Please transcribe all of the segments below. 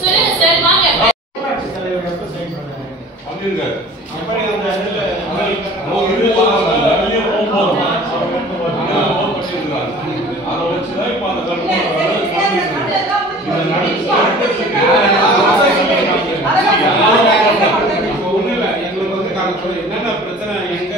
சொல்லுங்க சார் வாங்க. என்னென்ன பிரச்சனை எங்க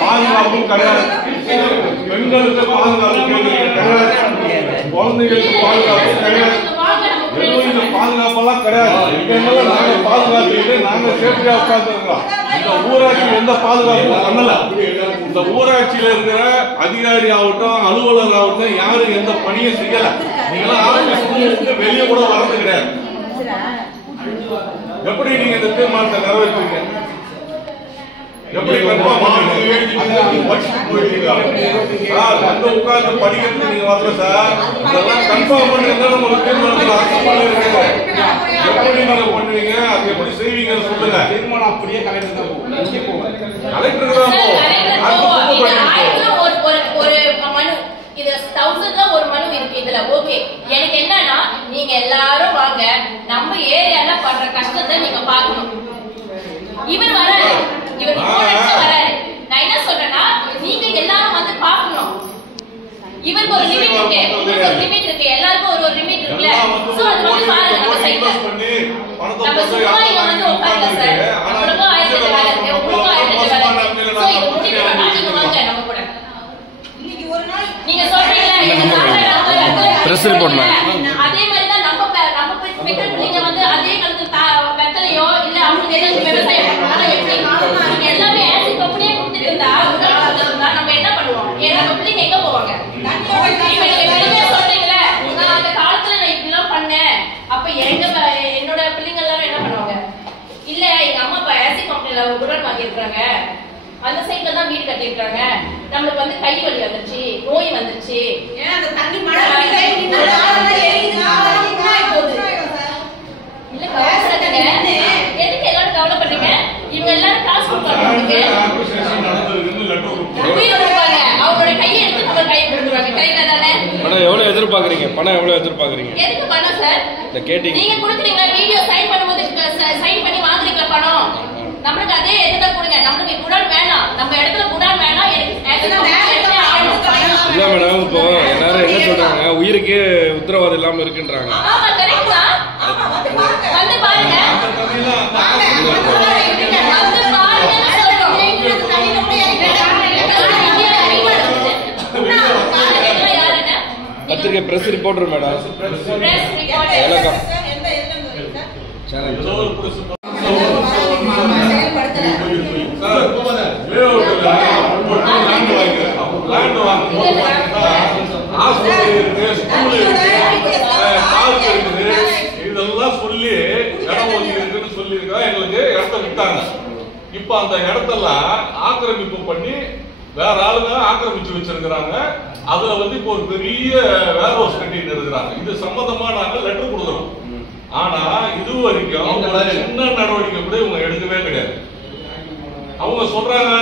பாதுகாப்பும் கிடையாது. பெண்களுக்கு பாதுகாப்பு கிடையாது, குழந்தைகளுக்கு பாதுகாப்பு கிடையாது. எதுவும் இந்த பாதுகாப்பெல்லாம் கிடையாது. எங்கெல்லாம் நாங்க பாதுகாப்பு நாங்க சேஃப்டியா உட்கார்ந்துருக்கோம். இந்த ஊராட்சி எந்த பாதுகாப்பும் பண்ணல. இந்த ஊராட்சியில இருக்கிற அதிகாரி ஆகட்டும் அலுவலர் ஆகட்டும் யாரும் எந்த பணியும் செய்யல. நீங்களாம் ஆபீஸ் வெளியே கூட வரது கிடையாது. எப்படி நீங்க இந்த தீர்மானத்தை நிறைவேற்றுவீங்க? எப்படி கன்ஃபார்ம் உட்கார்ந்து படிக்கிறது நீங்க வரல சார். இதெல்லாம் கன்ஃபார்ம் பண்ணிருந்தா உங்களுக்கு தீர்மானத்தில் அர்த்தம் பண்ணிருக்கீங்க. எப்படி நீங்க பண்ணுவீங்க, அது எப்படி செய்வீங்கன்னு சொல்லுங்க. தீர்மானம் அப்படியே கலெக்டர் தான் போகும். கலெக்டர் தான் இது 1000 ஒரு மனு இருக்கு இதுல. ஓகே, எனக்கு என்னன்னா நீங்க எல்லாரும் வாங்க, நம்ம ஏரியால பண்ற கஷ்டத்தை நீங்க பாக்கணும். இவர் வராரு, இவர் வராரு. நான் என்ன சொல்றேன்னா நீங்க எல்லாரும் வந்து பாக்கணும். இவருக்கு ஒரு லிமிட் இருக்கு, உங்களுக்கு ஒரு லிமிட் இருக்கு, எல்லாருக்கும் ஒரு லிமிட் இருக்குல்ல. சோ அது வந்து பாருங்க நம்ம சைடுல நம்ம சும்மா இங்க வந்து உட்கார்ந்து சார் உங்களுக்கு 1000 வேலை இருக்கு, உங்களுக்கு 1000 வேலை இருக்கு. சோ இது முடிக்கணும்னா நீங்க வாங்க நம்ம கூட. இன்னைக்கு ஒரு நாள் நீங்க சொல்றீங்களா இந்த நாளை பிரஸ் ரிப்போர்ட் அதே மாதிரி தான் நம்ம பெற்ற பிள்ளைங்க வந்து அதே காலத்துல வெத்தலையோ இல்ல அவங்க ஏதாவது விவசாயம் பண்றாங்க. எப்படி நீங்க எல்லாமே ஆசிட் கம்பெனியே கொடுத்துட்டு இருந்தா நம்ம என்ன பண்ணுவோம்? ஏன்னா நம்ம பிள்ளைங்க எங்க போவாங்க? சொல்றீங்களா நான் அந்த காலத்துல நான் இப்படிலாம் பண்ணேன், அப்ப என்னோட பிள்ளைங்க எல்லாரும் என்ன பண்ணுவாங்க? இல்ல எங்க அம்மா அப்பா ஆசிட் கம்பெனில உடன் வாங்கியிருக்காங்க, அந்த சைட்ல தான் வீடு கட்டிருக்காங்க, நம்மளுக்கு வந்து கை வலி வந்துருச்சு, நோய் வந்துருச்சு, தண்ணி மழை எதுக்கு எல்லாரும் கவலைப்படுறீங்க? இவங்க எல்லாரும் காசு கொடுப்பாங்க, அவங்களோட கையை எடுத்து நம்ம கையை கொடுத்துருவாங்க. கரெக்டா தானே? பணம் எவ்வளவு எதிர்பார்க்கறீங்க? பணம் எவ்வளவு எதிர்பார்க்கறீங்க? எதுக்கு பணம் சார்? இந்த கேட்டிங் நீங்க கொடுக்குறீங்களா? வீடியோ சைன் பண்ணும்போது சைன் பண்ணி வாங்குறீங்களா பணம்? நம்மளுக்கு அதே எதுதான் கொடுங்க. நம்மளுக்கு குடான் வேணாம், நம்ம இடத்துல குடான் வேணாம். இல்ல மேடம், இப்போ எல்லாரும் என்ன சொல்றாங்க, உயிருக்கு உத்தரவாதம் இல்லாம இருக்குன்றாங்க. ஆமா கரெக்ட் தான். வந்து பாருங்க, பத்திரிகை பிரஸ் ரிப்போர்ட்டர் மேடம். இதெல்லாம் சொல்லி இடம் ஒதுக்கி இருக்குன்னு சொல்லி எங்களுக்கு இடத்த விட்டாங்க. இப்ப அந்த இடத்தெல்லாம் ஆக்கிரமிப்பு பண்ணி வேற ஆளுங்க ஆக்கிரமிச்சு வச்சிருக்கிறாங்க. அதுல வந்து இப்போ ஒரு பெரிய வேர் ஹவுஸ் கட்டிட்டு இருக்கிறாங்க. இது சம்பந்தமா நாங்க லெட்டர் கொடுக்குறோம். ஆனா இது வரைக்கும் சின்ன நடவடிக்கை கூட இவங்க எடுக்கவே கிடையாது. அவங்க சொல்றாங்க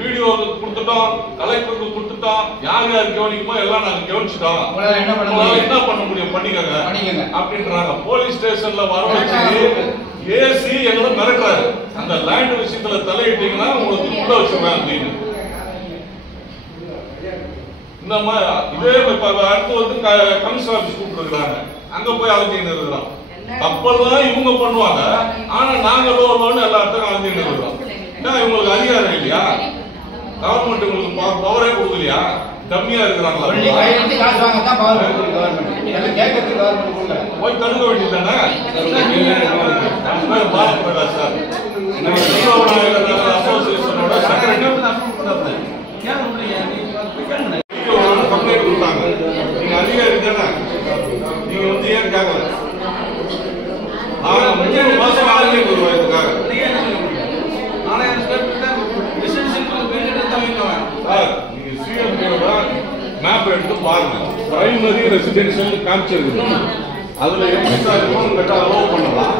வீடியோ கொடுத்துட்டோம், கலெக்டருக்கு கொடுத்துட்டோம், கொடுத்தோம், யார் யார் கவனிக்குமோ எல்லாம் நாங்க கவனிச்சுட்டோம், என்ன பண்ண முடியும் பண்ணிக்கங்க அப்படின்றாங்க. போலீஸ் ஸ்டேஷன்ல வர வச்சு ஏசி எங்களை மிரட்டுறாரு, அந்த லேண்ட் விஷயத்துல தலையிட்டீங்கன்னா உங்களுக்கு உள்ள வச்சுருவேன் அப்படின்னு. இந்த மாதிரி இதே அடுத்து வந்து கமிஷனர் ஆபீஸ் கூப்பிட்டுருக்காங்க, அங்க போய் அலைஞ்சிட்டு இருக்கிறோம். தப்பெல்லாம் இவங்க பண்ணுவாங்க, ஆனா நாங்க லோன்னு எல்லா இடத்துக்கும் அலைஞ்சிட்டு இருக்கிறோம். ஏன்னா இவங்களுக்கு அதிகாரம் இல்லையா? கவர்மெண்ட் உங்களுக்கு பவரே கொடுக்கலையா? கம்மியா இருக்கிறாங்களா? போய் தடுக்க வேண்டியதானே? பாலப்பிரகாஷ் சார் அசோசியேஷனோட கம்ப்ளைண்ட் கொடுத்தாங்க. நீங்க அதிகாரி தானே, நீங்க வந்து ஏன் கேட்கல? 3 மாசம் ஆளுநர் இதுக்காக நீங்க சிஎம்ஓட மேப் எடுத்து பாருங்க. பிரைமரி ரெசிடென்சியல் காமிச்சிருக்கு, அதுல எப்படி சார் லோன் கட்ட அலோவ் பண்ணலாம்,